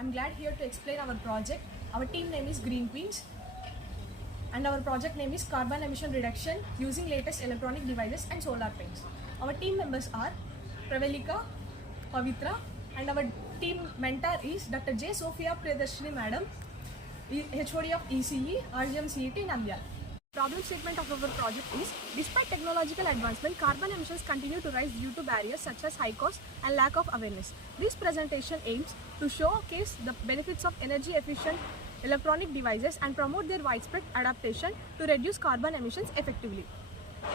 I'm glad here to explain our project. Our team name is Green Queens and our project name is Carbon Emission Reduction using latest electronic devices and solar paints. Our team members are Pravalika, Pavitra, and our team mentor is Dr. J. Sophia Priyadarshini Madam, HOD of ECE, RGM CET, Nandyal. Problem statement of our project is, despite technological advancement, carbon emissions continue to rise due to barriers such as high cost and lack of awareness. This presentation aims to showcase the benefits of energy efficient electronic devices and promote their widespread adaptation to reduce carbon emissions effectively.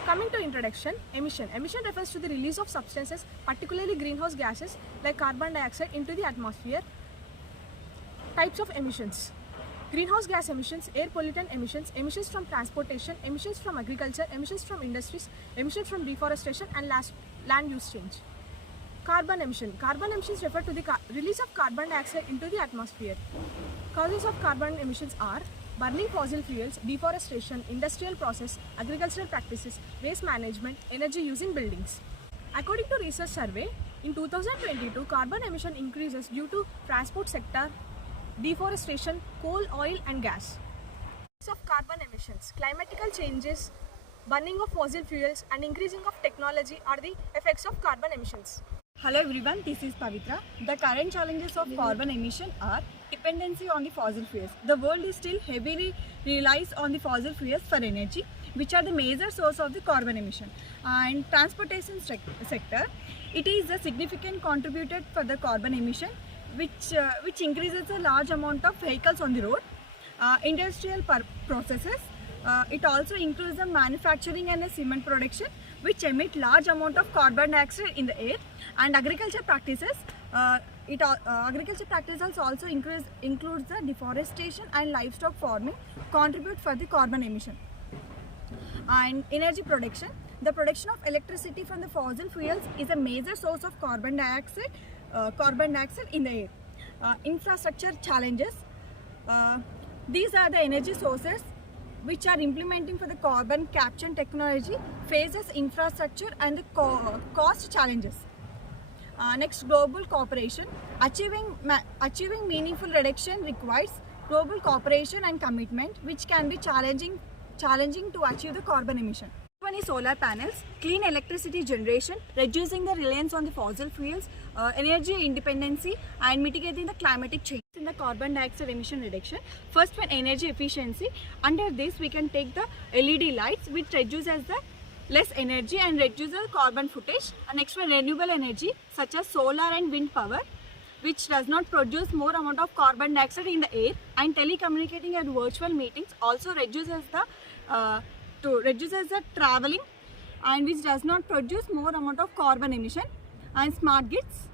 Coming to introduction, emission. Emission refers to the release of substances, particularly greenhouse gases like carbon dioxide into the atmosphere. Types of emissions. Greenhouse gas emissions, air pollutant emissions, emissions from transportation, emissions from agriculture, emissions from industries, emissions from deforestation and land use change. Carbon emission. Carbon emissions refer to the release of carbon dioxide into the atmosphere. Causes of carbon emissions are burning fossil fuels, deforestation, industrial process, agricultural practices, waste management, energy use in buildings. According to research survey, in 2022, carbon emission increases due to transport sector, deforestation, coal, oil and gas. Of carbon emissions, climatical changes, burning of fossil fuels and increasing of technology are the effects of carbon emissions. Hello everyone, this is Pavitra. The current challenges of carbon emission are dependency on the fossil fuels. The world is still heavily relies on the fossil fuels for energy, which are the major source of the carbon emission. And transportation sector, it is a significant contributor for the carbon emission, which increases a large amount of vehicles on the road. Industrial processes, it also includes the manufacturing and the cement production, which emit large amount of carbon dioxide in the air. And agriculture practices, agriculture practices also includes the deforestation and livestock farming contribute for the carbon emission. And energy production, the production of electricity from the fossil fuels is a major source of carbon dioxide in the air. Infrastructure challenges, these are the energy sources which are implementing for the carbon capture technology faces infrastructure and the cost challenges. Next, global cooperation. Achieving meaningful reduction requires global cooperation and commitment, which can be challenging to achieve the carbon emission. One is solar panels, clean electricity generation, reducing the reliance on the fossil fuels, energy independency and mitigating the climatic change in the carbon dioxide emission reduction. First one, energy efficiency. Under this we can take the LED lights, which reduces the less energy and reduces carbon footage. And next one, renewable energy such as solar and wind power, which does not produce more amount of carbon dioxide in the air. And telecommunicating and virtual meetings also reduces the traveling, and which does not produce more amount of carbon emission. And smart grids,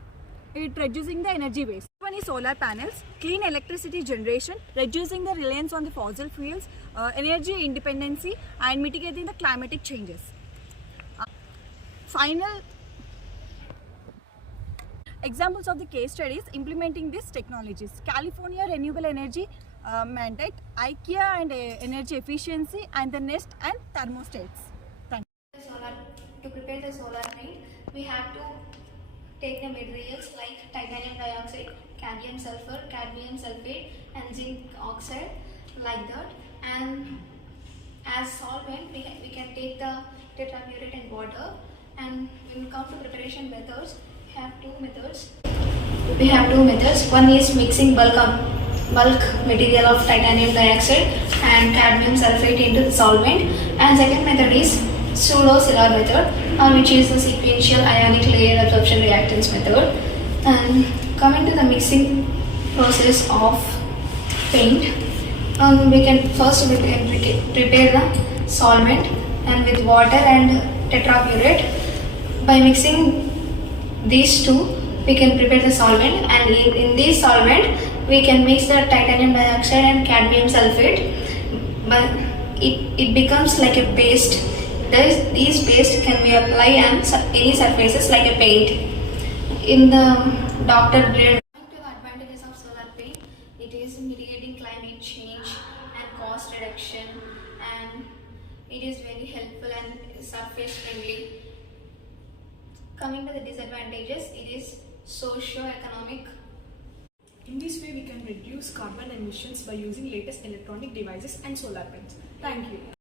it reducing the energy waste. One is solar panels, clean electricity generation, reducing the reliance on the fossil fuels, energy independency and mitigating the climatic changes. Final examples of the case studies implementing these technologies: California renewable energy mandate, IKEA and energy efficiency, and the Nest and thermostats. Thank you. To prepare the solar paint, we have to take the materials like titanium dioxide, cadmium sulfur, cadmium sulfate and zinc oxide, like that. And as solvent, we can take the tetrachlorate and water. And when we come to preparation methods, we have two methods. One is mixing bulk material of titanium dioxide and cadmium sulfate into the solvent, and second method is pseudo-Cellar method, which is the sequential ionic layer absorption reactance method. And coming to the mixing process of paint, we can first prepare the solvent and with water and tetrachlorate. By mixing these two, we can prepare the solvent, and in this solvent we can mix the titanium dioxide and cadmium sulfate, but it becomes like a paste. These paste can be applied on any surfaces like a paint. In the Dr. Blair, to the advantages of solar paint, it is mitigating climate change and cost reduction, and it is very helpful and surface friendly. Coming to the disadvantages, it is socio-economic. In this this way we can reduce carbon emissions by using latest electronic devices and solar panels. Thank you.